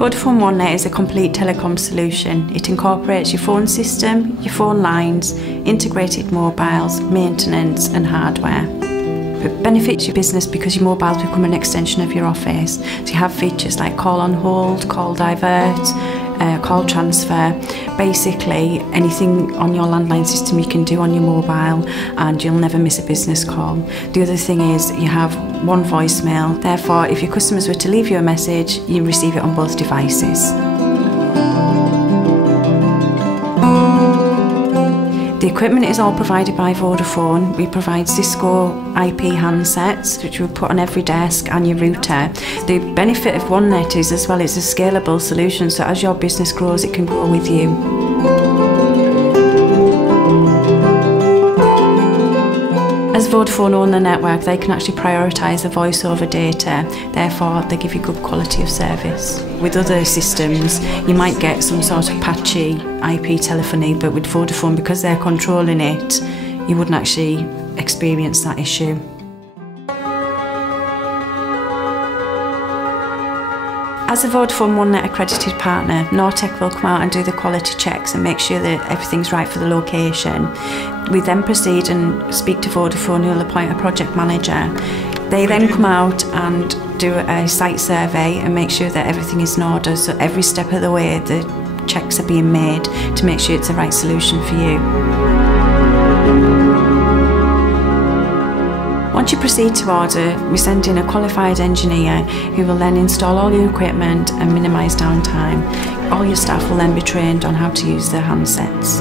Vodafone OneNet is a complete telecom solution. It incorporates your phone system, your phone lines, integrated mobiles, maintenance and hardware. It benefits your business because your mobiles become an extension of your office. So you have features like call on hold, call divert, call transfer. Basically anything on your landline system you can do on your mobile and you'll never miss a business call. The other thing is you have one voicemail, therefore if your customers were to leave you a message, you receive it on both devices. The equipment is all provided by Vodafone. We provide Cisco IP handsets, which we put on every desk, and your router. The benefit of OneNet is as well, it's a scalable solution, so as your business grows, it can grow with you. As Vodafone own the network, they can actually prioritise the voice over data, therefore they give you good quality of service. With other systems, you might get some sort of patchy IP telephony, but with Vodafone, because they're controlling it, you wouldn't actually experience that issue. As a Vodafone OneNet accredited partner, Nortec will come out and do the quality checks and make sure that everything's right for the location. We then proceed and speak to Vodafone, who will appoint a project manager. They then come out and do a site survey and make sure that everything is in order, so every step of the way the checks are being made to make sure it's the right solution for you. Once you proceed to order, we send in a qualified engineer who will then install all your equipment and minimise downtime. All your staff will then be trained on how to use their handsets.